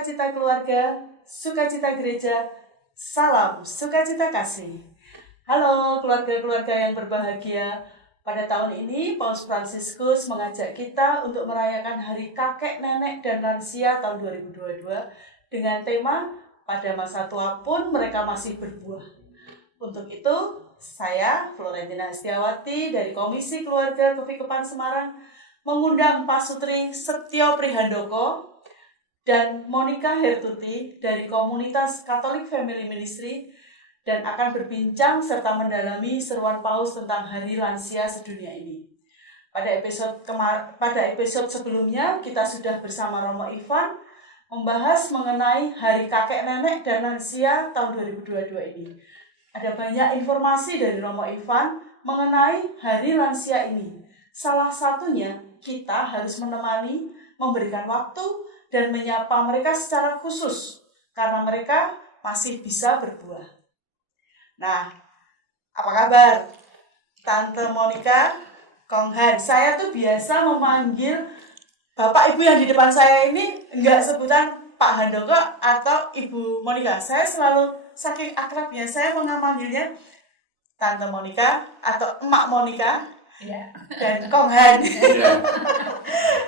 sukacita keluarga, sukacita gereja, salam sukacita kasih. Halo keluarga-keluarga yang berbahagia. Pada tahun ini Paus Fransiskus mengajak kita untuk merayakan Hari Kakek, Nenek, dan Lansia tahun 2022 dengan tema pada masa tua pun mereka masih berbuah. Untuk itu, saya Florentina Setiawati dari Komisi Keluarga Kevikepan Semarang mengundang Pak Sutri Setio Prihandoko dan Monica Hertuti dari Komunitas Catholic Family Ministry dan akan berbincang serta mendalami seruan Paus tentang Hari Lansia sedunia ini. Pada episode sebelumnya kita sudah bersama Romo Ivan membahas mengenai Hari Kakek, Nenek, dan Lansia tahun 2022 ini. Ada banyak informasi dari Romo Ivan mengenai Hari Lansia ini. Salah satunya kita harus menemani, memberikan waktu, dan menyapa mereka secara khusus karena mereka masih bisa berbuah. Nah, apa kabar? Tante Monica, Kong Han. Saya tuh biasa memanggil Bapak Ibu yang di depan saya ini enggak sebutan Pak Handoko atau Ibu Monica. Saya selalu saking akrabnya saya memanggilnya Tante Monica atau Emak Monica. Ya. Dan Kong Han. Ya.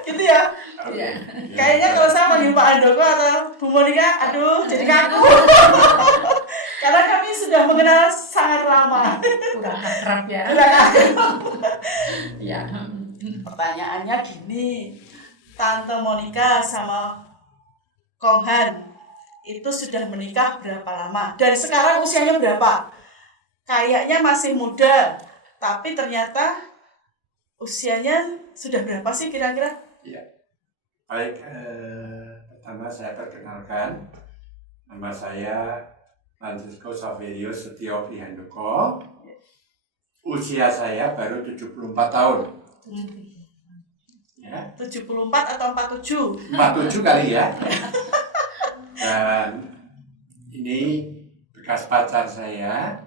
Gitu ya. Ya. Kayaknya kalau saya manggil Pak Handoko atau Bu Monica, aduh jadi kaku. Karena kami sudah mengenal sangat lama. Udah akrab ya. Udah akrab. Ya. Pertanyaannya gini, Tante Monica sama Kong Han itu sudah menikah berapa lama? Dan sekarang usianya berapa? Kayaknya masih muda, tapi ternyata usianya sudah berapa sih kira-kira? Ya, baik. Pertama saya perkenalkan, nama saya Fransiskus Saverio Setio Prihandoko. Usia saya baru 74 tahun. Ya. 74 atau 47? 47 kali ya. Dan ini bekas pacar saya,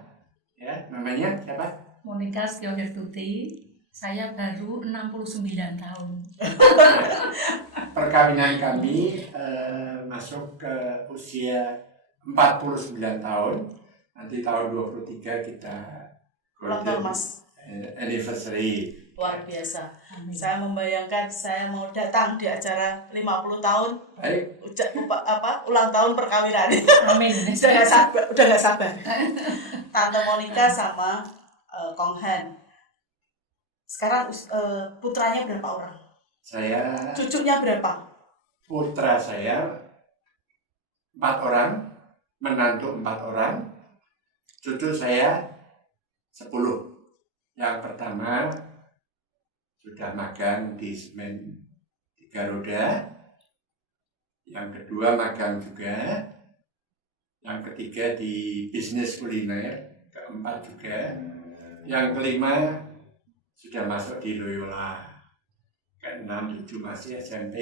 ya, namanya siapa? Monica Setio Hertuti. Saya baru 69 tahun. Perkawinan kami masuk ke usia 49 tahun. Nanti tahun 23 kita ulang tahun Mas. Anniversary. Luar biasa. Amin. Saya membayangkan saya mau datang di acara 50 tahun. Baik. Ulang tahun perkawinan. Amin. Udah gak sabar. Tante Monica sama Kong Han. Sekarang putranya berapa orang? Cucunya berapa? Putra saya 4 orang, menantu 4 orang, cucu saya 10. Yang pertama sudah magang di semen 3 roda, yang kedua magang juga, yang ketiga di bisnis kuliner, keempat juga, yang kelima sudah masuk di Loyola, ke-6, 7 masih SMP,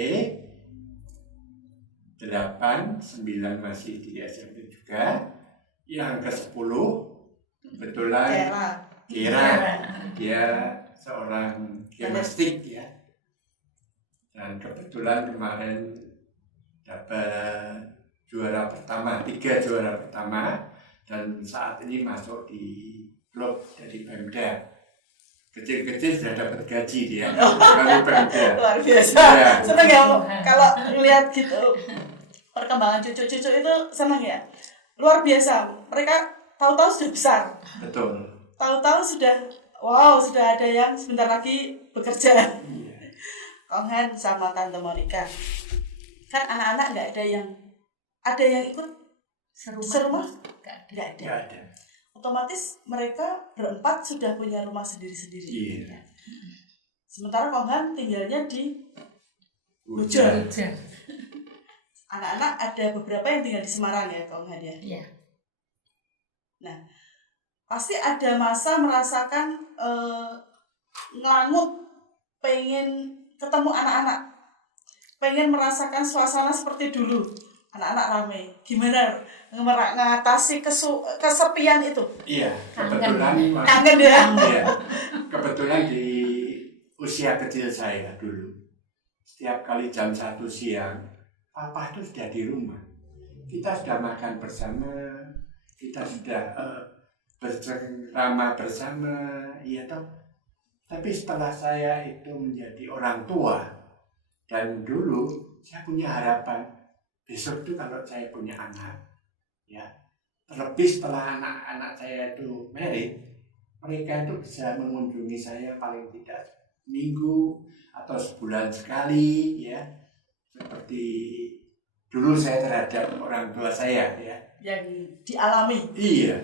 8, 9 masih di SMP juga, yang ke-10 kebetulan Kira, dia seorang gimnastik ya, dan kebetulan kemarin dapat juara pertama, 3 juara pertama, dan saat ini masuk di klub dari Pemda. Kecil-kecil sudah dapat gaji dia. Luar biasa. Ya. Senang ya kalau lihat gitu perkembangan cucu-cucu itu, senang ya. Luar biasa. Mereka tahu-tahu sudah besar. Betul. Tahu-tahu sudah ada yang sebentar lagi bekerja. Iya. Kong Han sama Tante Monica. Kan anak-anak nggak ada yang ikut serumah? Nggak ada. Otomatis mereka berempat sudah punya rumah sendiri-sendiri. Iya. Sementara Kong Han tinggalnya di Hujan. Anak-anak ada beberapa yang tinggal di Semarang ya, Kong Han ya? Iya. Nah, pasti ada masa merasakan ngelangut, pengen ketemu anak-anak, pengen merasakan suasana seperti dulu. Anak-anak ramai. Gimana mengatasi kesepian itu? Iya, kebetulan kangen ya. Iya. Kebetulan di usia kecil saya dulu, setiap kali jam 1 siang papa itu sudah di rumah. Kita sudah makan bersama, kita sudah bercengkrama bersama, iya toh. Tapi setelah saya itu menjadi orang tua, dan dulu saya punya harapan, besok itu kalau saya punya anak, ya, terlebih setelah anak-anak saya itu married, mereka itu bisa mengunjungi saya paling tidak minggu atau sebulan sekali, ya, seperti dulu saya terhadap orang tua saya, ya, yang dialami. iya.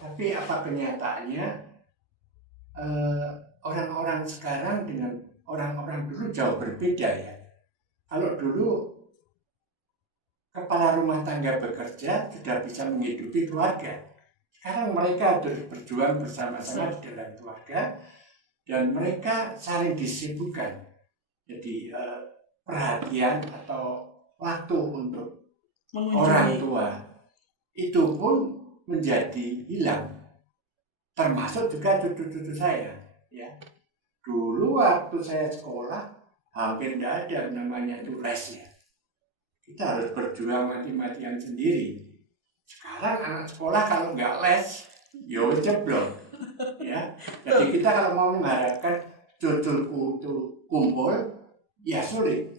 Tapi apa kenyataannya, orang-orang sekarang dengan orang-orang dulu jauh berbeda, ya. Kalau dulu kepala rumah tangga bekerja sudah bisa menghidupi keluarga. Sekarang mereka harus berjuang bersama-sama di dalam keluarga, dan mereka saling disibukkan. Jadi perhatian atau waktu untuk orang tua itu pun menjadi hilang. Termasuk juga cucu-cucu saya, ya. Dulu waktu saya sekolah hampir tidak ada namanya itu les, ya. Kita harus berjuang mati-matian sendiri. Sekarang anak sekolah kalau nggak les, ya jeblok, ya. Jadi kita kalau mau mengharapkan cucuku itu kumpul, ya sulit.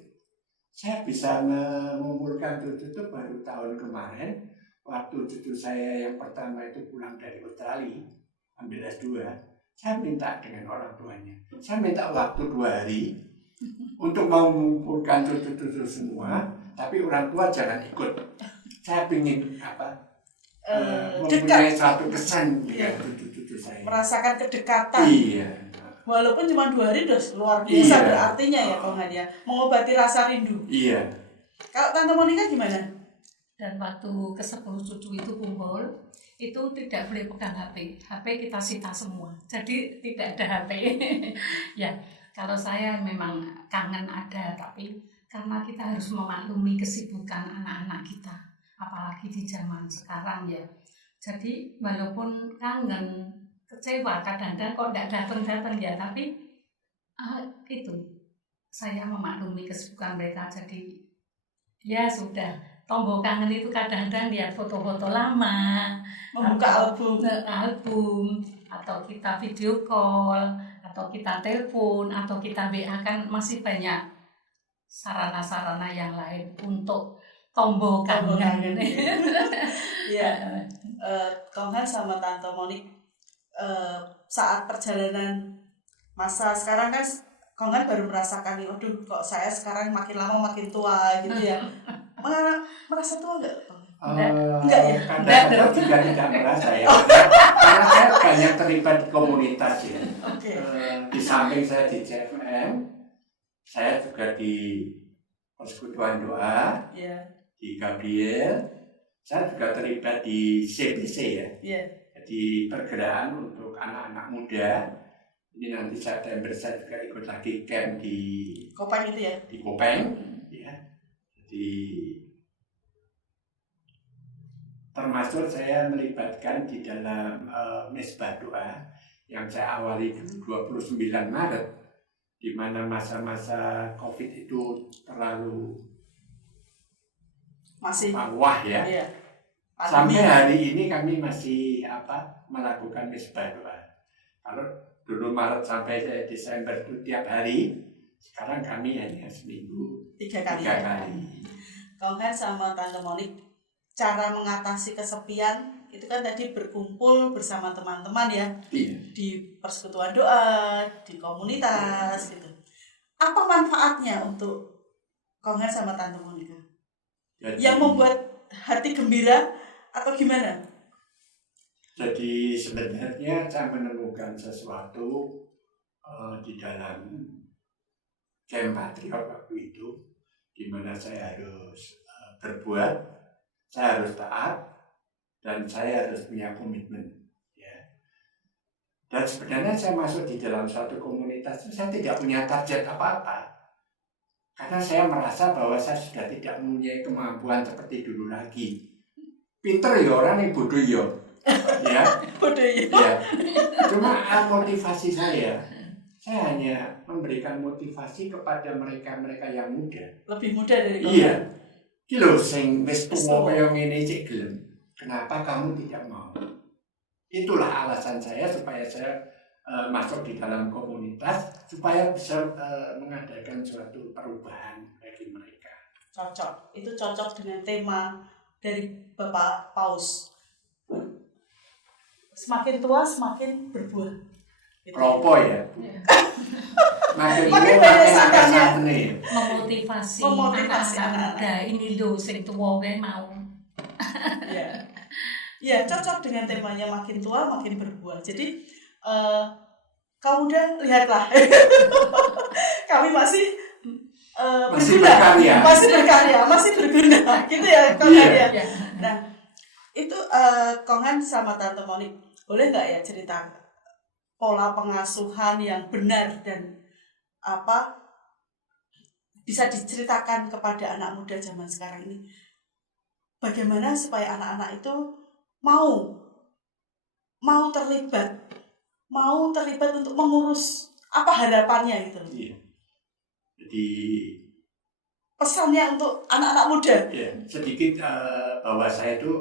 Saya bisa mengumpulkan cucu itu baru tahun kemarin, waktu cucu saya yang pertama itu pulang dari Australia, ambil S2. Saya minta dengan orang tuanya, saya minta waktu 2 hari untuk mengumpulkan cucu-cucu semua, tapi orang tua jangan ikut. Saya ingin mempunyai satu kesan dengan cucu-cucu saya. Merasakan kedekatan. Iya. Walaupun cuma 2 hari udah luar biasa, iya. Berartinya ya Kongan ya, mengobati rasa rindu. Iya. Kalau Tante Monica gimana? Dan waktu ke-10 cucu itu kumpul, itu tidak boleh pegang HP. HP kita sita semua. Jadi tidak ada HP. Ya, kalau saya memang kangen ada, tapi karena kita harus memaklumi kesibukan anak-anak kita, apalagi di zaman sekarang, ya. Jadi walaupun kangen, kecewa kadang-kadang kok tidak datang-datang, ya, tapi itu saya memaklumi kesibukan mereka. Jadi ya sudah, tombol kangen itu kadang-kadang lihat foto-foto lama, membuka album, atau kita video call, atau kita telepon, atau kita WA, kan masih banyak sarana-sarana yang lain untuk tombol kangen. Iya. Kongan sama Tante Monik, saat perjalanan masa sekarang kan Kongan baru merasakan nih, aduh kok saya sekarang makin lama makin tua gitu ya. Merasa tua nggak? Enggak ya? Kadang-kadang juga tidak merasa, ya. Karena saya banyak terlibat di komunitas, ya. Okay. Di samping saya di CFM, saya juga di Persekutuan Doa, yeah. Di Gabriel, saya juga terlibat di CBC, ya. Yeah. Jadi pergerakan untuk anak-anak muda. Ini nanti September saya juga ikut lagi camp di Kopeng itu ya? Di Kopeng, ya. Jadi termasuk saya melibatkan di dalam Mesbah Doa yang saya awali dulu 29 Maret, di mana masa-masa COVID itu terlalu masih wah, ya. Iya. Sampai hari ini kami masih melakukan Mesbah Doa. Kalau dulu Maret sampai Desember itu tiap hari, sekarang kami hanya seminggu 3 kali. Kongan sama Tante Monik, cara mengatasi kesepian itu kan tadi berkumpul bersama teman-teman, ya. Iya. Di Persekutuan Doa, di komunitas gitu. Apa manfaatnya untuk Kongan sama Tante Monica? Jadi, yang membuat hati gembira atau gimana? Jadi sebenarnya saya menemukan sesuatu di dalam camp Patriot waktu itu, di mana saya harus berbuat, saya harus taat, dan saya harus punya komitmen, ya. Dan sebenarnya saya masuk di dalam suatu komunitas itu saya tidak punya target apa-apa, karena saya merasa bahwa saya sudah tidak mempunyai kemampuan seperti dulu lagi. Pinter ya orang yang bodoh ya. Ya, bodoh ya. Ya. Cuma motivasi saya hanya memberikan motivasi kepada mereka yang muda. Lebih muda dari kamu. Iya. Iki lho sing wis Wis tuwa tuwa. kaya ngene iki gelem. Kenapa kamu tidak mau? Itulah alasan saya supaya saya masuk di dalam komunitas supaya bisa mengadakan suatu perubahan bagi mereka. Cocok. Itu cocok dengan tema dari Bapak Paus. Semakin tua semakin berbuah. Gitu. Ropo ya. Makin Makin tua banyak makin sadarnya. akeh nih. Memotivasi Memotivasi anak-anak anak-anak. muda ini lho sing tuwa kae mau. Iya. Ya, cocok dengan temanya makin tua makin berbuah. Jadi kamu muda lihatlah. Kami masih Masih berguna, berkarya. masih berguna. Gitu ya, Kang Iya. Han ya. Ya. Nah, itu Kang Han sama Tante Monik, boleh nggak ya cerita pola pengasuhan yang benar dan bisa diceritakan kepada anak muda zaman sekarang ini? Bagaimana supaya anak-anak itu mau terlibat untuk mengurus apa harapannya gitu. Iya. Jadi Pesannya untuk anak-anak muda. ya, sedikit bahwa saya itu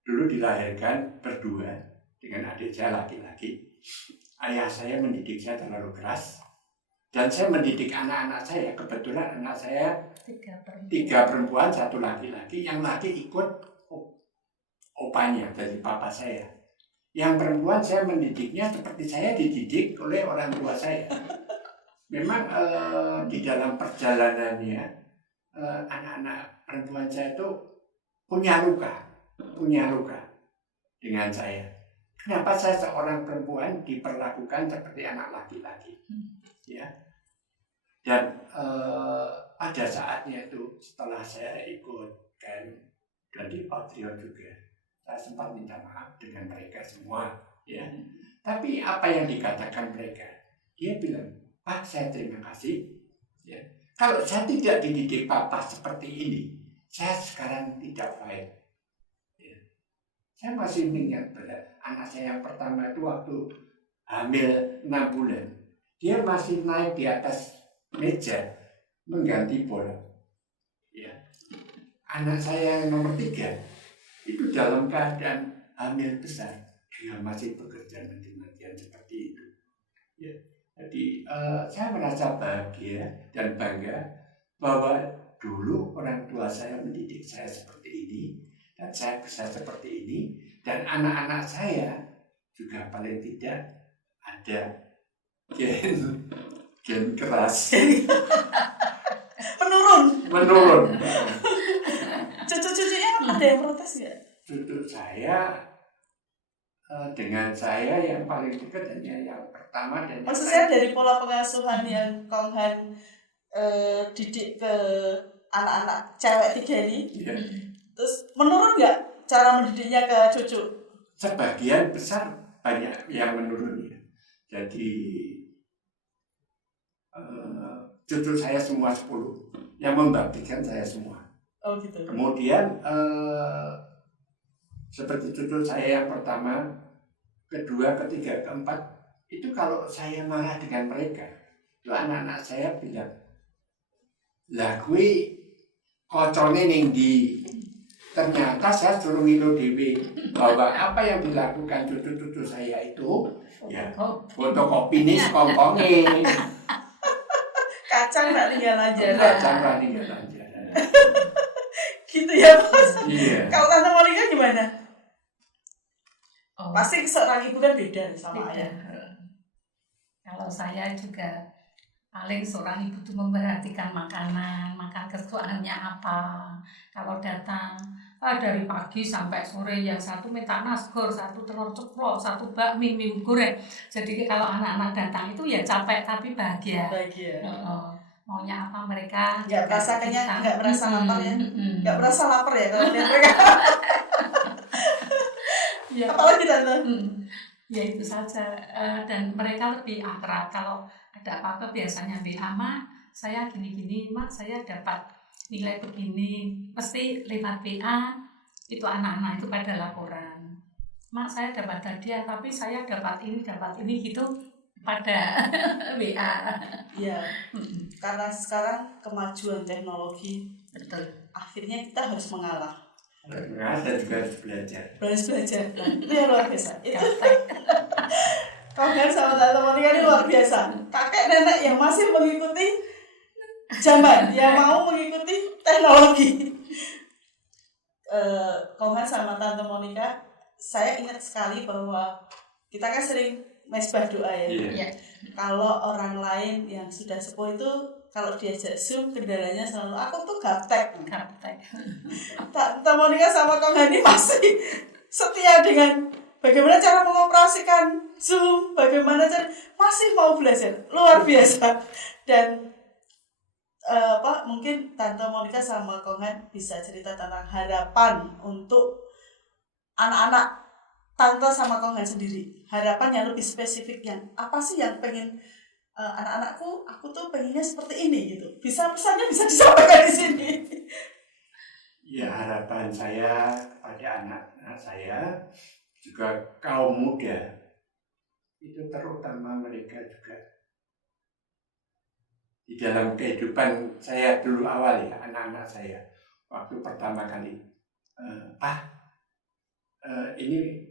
dulu dilahirkan berdua dengan adik saya laki-laki. Ayah saya mendidik saya terlalu keras dan saya mendidik anak-anak saya. Kebetulan anak saya 3 perempuan, 1 laki-laki. Yang laki ikut opanya dari papa saya. Yang perempuan saya mendidiknya seperti saya dididik oleh orang tua saya. Memang di dalam perjalanannya anak-anak perempuan saya itu punya luka dengan saya. Kenapa saya seorang perempuan diperlakukan seperti anak laki-laki? Ya. Dan pada saatnya itu setelah saya ikut dan di Patriot juga, saya sempat minta maaf dengan mereka semua. Ya. Tapi apa yang dikatakan mereka? Dia bilang, Pak, saya terima kasih. Ya. Kalau saya tidak dididik papa seperti ini, saya sekarang tidak baik. Ya. Saya masih ingat pada anak saya yang pertama itu waktu hamil 6 bulan. Dia masih naik di atas meja mengganti bola. Ya. Anak saya yang nomor 3 itu dalam keadaan hamil besar, dia masih bekerja mati-matian seperti itu. Ya. Jadi saya merasa bahagia dan bangga bahwa dulu orang tua saya mendidik saya seperti ini dan saya bisa seperti ini, dan anak-anak saya juga paling tidak ada gen keras menurun. Cucu-cucunya ada yang protes nggak? Cucu saya dengan saya yang paling dekat hanya yang pertama dan Maksud saya dari pola pengasuhan yang Kang Han didik ke anak-anak cewek 3 ini, ya, terus menurun nggak cara mendidiknya ke cucu? sebagian besar banyak yang menurun ya. Jadi cucu saya semua 10 yang membaktikan saya semua. Oh gitu. Kemudian seperti cucu saya yang pertama, kedua, ketiga, keempat, itu kalau saya marah dengan mereka, itu anak-anak saya bilang, lah kui kocone ning ndi. Ternyata saya suruh ngilu dewe bahwa apa yang dilakukan cucu-cucu saya itu ya fotokopi nih sekongkonge. Kacang nggak tinggal aja. Kacang rani aja. Gitu ya Mas. Iya. Kalau Tante Monika gimana? Oh, Pasti seorang ibu kan beda sama beda. ayah. Kalau saya juga paling seorang ibu tuh memperhatikan makanan kesukaannya apa. Kalau datang dari pagi sampai sore yang satu minta nasgor, satu telur ceplok, satu bakmi, mie goreng. Jadi kalau anak-anak datang itu ya capek tapi bahagia. Bahagia. Maunya apa mereka? Nggak merasa kenyang, nggak merasa lapar ya? Nggak Nggak merasa lapar ya kalau lihat mereka. Ya. Apalagi Tante? Ya itu saja. Dan mereka lebih akrab. Kalau ada apa-apa biasanya Mak, saya gini-gini, Mak, saya dapat nilai begini. Mesti lewat WA, itu anak-anak itu pada laporan. Mak, saya dapat hadiah, tapi saya dapat ini gitu pada WA. Iya. Karena sekarang kemajuan teknologi Betul. Akhirnya kita harus mengalah. Dan juga harus belajar. Harus belajar. Nah, itu yang luar biasa. Itu Gaptek. Konghan sama Tante Monica ini luar biasa. Kakek nenek yang masih mengikuti zaman, yang mau mengikuti teknologi. Konghan sama Tante Monica, saya ingat sekali bahwa kita kan sering mesbah doa ya. Iya. Kalau orang lain yang sudah sepuh itu kalau diajak Zoom kendalanya selalu aku tuh gaptek. Tante Monica sama Konghan ini masih setia dengan bagaimana cara mengoperasikan Zoom, bagaimana cara masih mau belajar, luar biasa. Dan mungkin Tante Monica sama Konghan bisa cerita tentang harapan untuk anak-anak Tante sama Konghan sendiri. Harapan yang lebih spesifiknya. Apa sih yang pengen anak-anakku, aku tuh pengennya seperti ini gitu. Pesannya bisa disampaikan di sini. Ya, harapan saya pada anak-anak saya juga kaum muda itu terutama mereka juga di dalam kehidupan saya dulu awal ya, anak-anak saya waktu pertama kali ini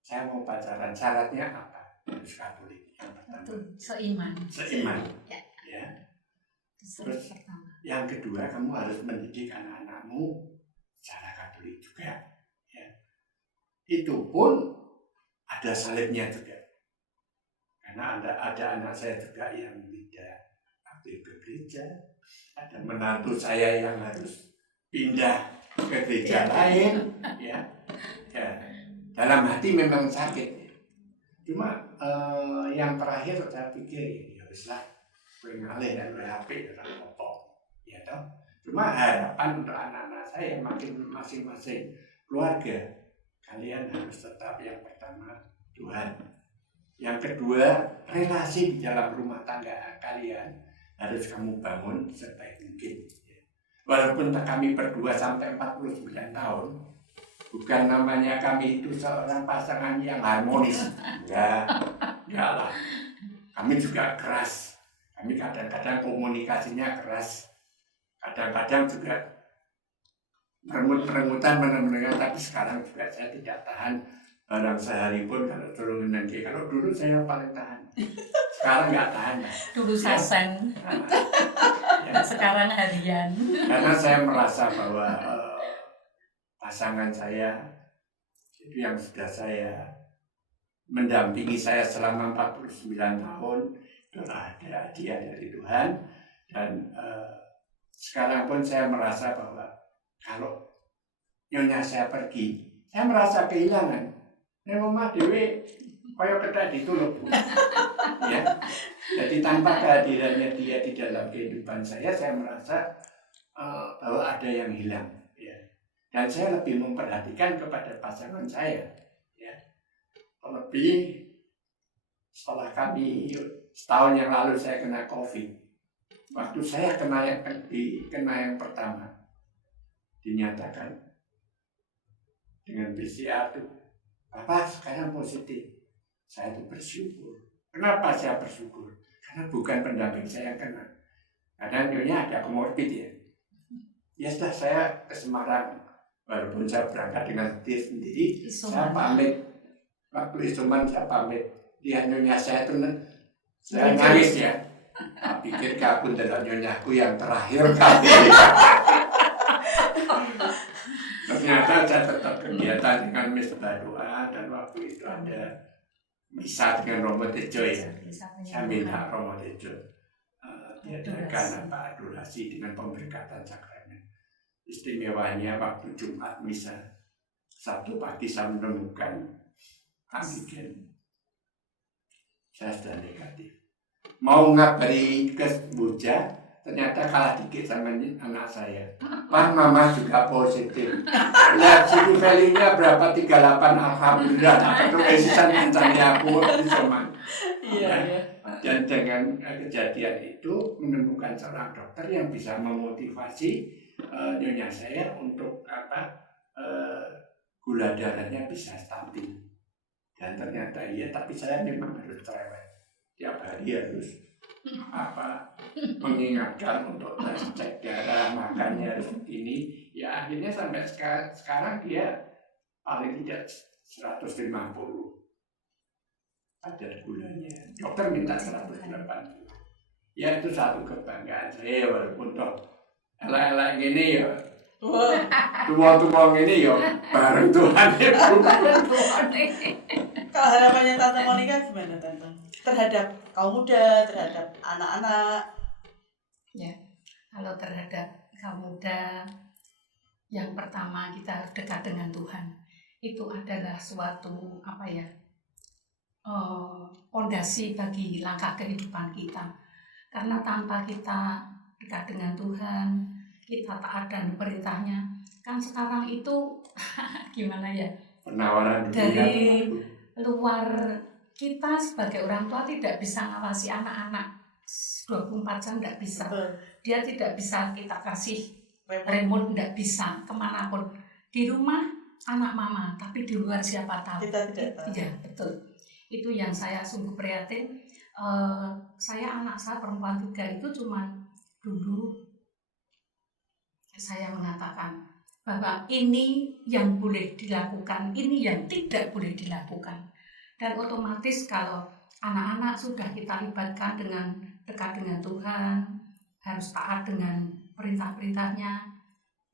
saya mau pacaran, syaratnya apa? Harus Katolik yang pertama. Seiman. Ya. Terus yang kedua, kamu harus mendidik anak-anakmu secara Katolik juga. Ya. Itu pun ada salibnya juga. Karena ada anak saya juga yang tidak aktif ke gereja, ada menantu saya yang harus pindah ke gereja lain, ya. Dalam hati memang sakit. Cuma yang terakhir saya pikir ya weslah, kowe ngalih dan HP ora apa-apa, ya toh. Cuma harapan untuk anak-anak saya masing-masing keluarga, kalian harus tetap yang pertama Tuhan. Yang kedua, relasi di dalam rumah tangga kalian harus kamu bangun sebaik mungkin. Walaupun kami berdua sampai 49 tahun, bukan namanya kami itu seorang pasangan yang harmonis. Enggak lah. Kami juga keras. Kami kadang-kadang komunikasinya keras. Kadang-kadang juga merenggut-merenggutan benar-benar. Tapi sekarang juga saya tidak tahan barang sehari pun kalau turun nanti. Kalau dulu saya paling tahan. Sekarang nggak tahan. Dulu sasen. Ya. Sekarang harian. Karena saya merasa bahwa pasangan saya itu yang sudah saya mendampingi saya selama 49 tahun itulah ada hadiah dari Tuhan. Dan sekarang pun saya merasa bahwa kalau nyonya saya pergi, saya merasa kehilangan. Ini rumah dewe kaya ketak dituluk. Ya. Jadi tanpa kehadirannya dia di dalam kehidupan saya merasa bahwa ada yang hilang. Ya. Dan saya lebih memperhatikan kepada pasangan saya. Ya. Lebih setelah kami setahun yang lalu saya kena COVID. Waktu saya kena yang pertama, dinyatakan dengan PCR itu, Bapak sekarang positif. Saya itu bersyukur. Kenapa saya bersyukur? Karena bukan pendamping saya yang kena. Karena nyonya ada komorbid ya. Ya sudah, saya ke Semarang. Walaupun saya berangkat dengan sendiri, saya pamit. Waktu isoman saya pamit. Lihat nyonya saya itu, saya nangis ya. Saya pikir kabun adalah nyonyaku yang terakhir kali. Ternyata saya tetap kegiatan dengan mesbah doa, dan waktu itu ada misa dengan Romo Tejo ya. Saya minta Romo Tejo diadakan adorasi dengan pemberkatan sakramen. Istimewanya waktu Jumat misa, Sabtu pagi saya menemukan antigen. Saya sudah negatif. Mau ngabari ke Buja, ternyata kalah dikit sama anak saya. Pan mama juga positif. Lihat suku value-nya berapa, 38, alhamdulillah. Ketulisan kencangnya aku isoman. Iya. Dan dengan kejadian itu menemukan seorang dokter yang bisa memotivasi nyonya saya untuk gula darahnya bisa stabil. Dan ternyata iya, tapi saya memang harus cerewet. Tiap hari harus mengingatkan untuk tes cek darah, makannya harus begini. Ya akhirnya sampai sekarang dia paling tidak 150 kadar gulanya. Dokter minta 180. Ya itu satu kebanggaan saya, walaupun toh elek-elek gini ya. Tua-tua gini ya bareng Tuhan ya. Kalau harapannya Tante Monica gimana Tante? Terhadap kaum muda, terhadap anak-anak? Ya, kalau terhadap kaum muda, yang pertama kita harus dekat dengan Tuhan. Itu adalah suatu pondasi bagi langkah kehidupan kita. Karena tanpa kita dekat dengan Tuhan, kita taat dan perintahnya, kan sekarang itu gimana ya? Penawaran dari luar, kita sebagai orang tua tidak bisa ngawasi anak-anak 24 jam, tidak bisa. Dia tidak bisa kita kasih remote, tidak bisa kemanapun. Di rumah anak mama, tapi di luar siapa tahu. Kita tidak tahu. Iya, betul. Itu yang saya sungguh prihatin. Anak saya perempuan 3 itu cuma dulu saya mengatakan bahwa ini yang boleh dilakukan, ini yang tidak boleh dilakukan. Dan otomatis kalau anak-anak sudah kita libatkan dengan dekat dengan Tuhan, harus taat dengan perintah-perintahnya,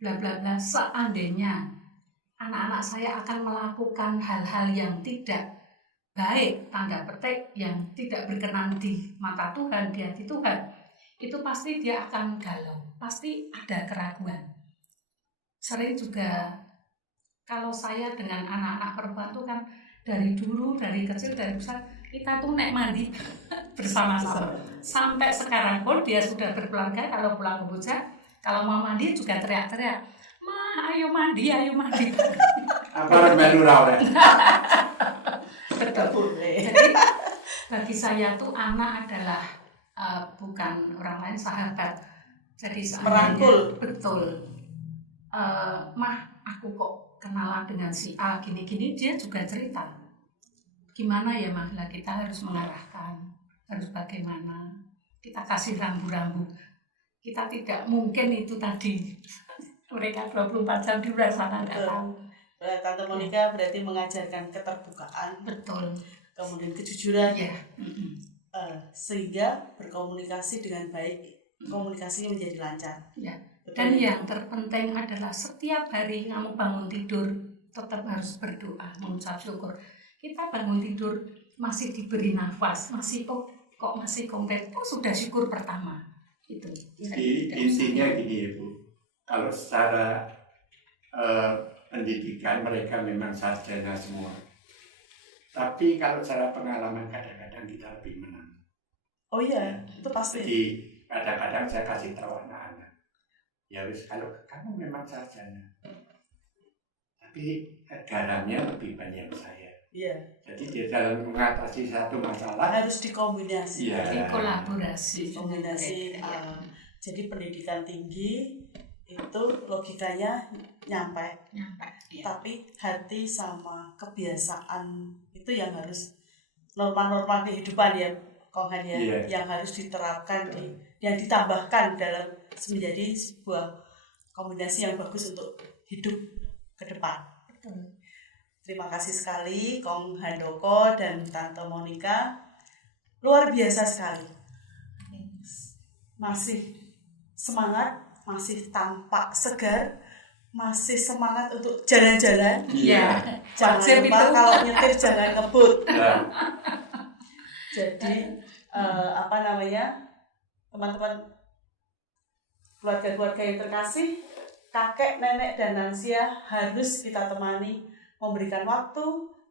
bla bla bla. Seandainya anak-anak saya akan melakukan hal-hal yang tidak baik, tanda petik, yang tidak berkenan di mata Tuhan, di hati Tuhan, itu pasti dia akan galau, pasti ada keraguan. Sering juga kalau saya dengan anak-anak perempuan itu kan dari dulu, dari kecil, dari besar, kita tuh naik mandi bersama-sama. Sampai sekarang pun dia sudah berkeluarga, kalau pulang ke Bujang, kalau mau mandi juga teriak-teriak, "Ma, ayo mandi, ayo mandi." Apa baru rawat? Betul. Jadi bagi saya tuh anak adalah bukan orang lain, sahabat. Jadi merangkul. Betul. Mah, aku kok kenalan dengan si A gini-gini, dia juga cerita. Gimana ya Mah, lah kita harus mengarahkan, harus bagaimana. Kita kasih rambu-rambu. Kita tidak mungkin itu tadi. Mereka 24 jam di luar sana nggak tahu. Tante Monica berarti mengajarkan keterbukaan, betul, kemudian kejujuran, ya. Sehingga berkomunikasi dengan baik, komunikasinya menjadi lancar. Ya. Dan yang terpenting adalah setiap hari kamu bangun tidur tetap harus berdoa, mengucap syukur. Kita bangun tidur masih diberi nafas, masih kok masih komplit, sudah syukur pertama. Itu. Jadi intinya gini ya Bu, kalau secara pendidikan mereka memang sarjana semua. Tapi kalau secara pengalaman kadang-kadang kita lebih menang. Oh iya, itu pasti. Jadi kadang-kadang saya kasih tahu anak-anak, ya wis kalau kamu memang sarjana, tapi garamnya lebih banyak saya. Iya. Jadi di dalam mengatasi satu masalah harus dikombinasi. Iya. Dikolaborasi. Kombinasi. Jadi pendidikan tinggi itu logikanya nyampe. Iya. Tapi hati sama kebiasaan itu yang harus norma-norma kehidupan ya, Konghan ya, Iya. yang harus diterapkan yang ditambahkan dalam menjadi sebuah kombinasi yang bagus untuk hidup ke depan. Terima kasih sekali Kong Handoko dan Tante Monica, luar biasa sekali. Masih semangat, masih tampak segar, masih semangat untuk jalan-jalan. Iya. Jangan lupa kalau nyetir jangan ngebut. Ya. Jadi teman-teman keluarga-keluarga yang terkasih, kakek, nenek, dan lansia harus kita temani, memberikan waktu,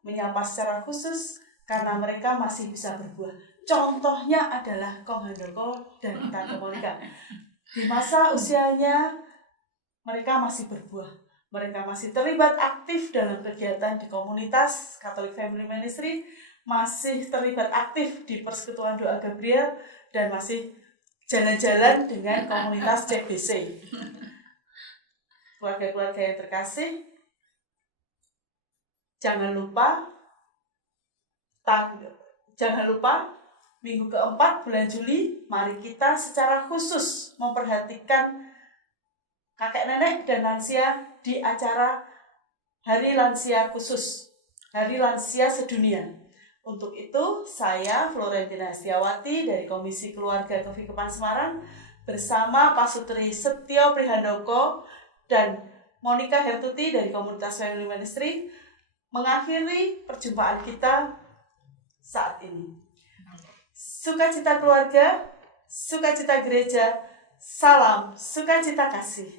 menyapa secara khusus karena mereka masih bisa berbuah. Contohnya adalah Kong Handoko dan Tante Monica. Di masa usianya mereka masih berbuah. Mereka masih terlibat aktif dalam kegiatan di komunitas Catholic Family Ministry, masih terlibat aktif di Persekutuan Doa Gabriel, dan masih jalan-jalan dengan komunitas CBC. Keluarga-keluarga yang terkasih, jangan lupa Minggu keempat bulan Juli, mari kita secara khusus memperhatikan kakek nenek dan lansia di acara Hari Lansia Khusus, Hari Lansia Sedunia. Untuk itu, saya Florentina Setiawati dari Komisi Keluarga Kefikepan Semarang bersama Pak Sutri Setio Prihandoko dan Monica Hertuti dari Komunitas Family Ministry mengakhiri perjumpaan kita saat ini. Sukacita keluarga, sukacita gereja, salam sukacita kasih.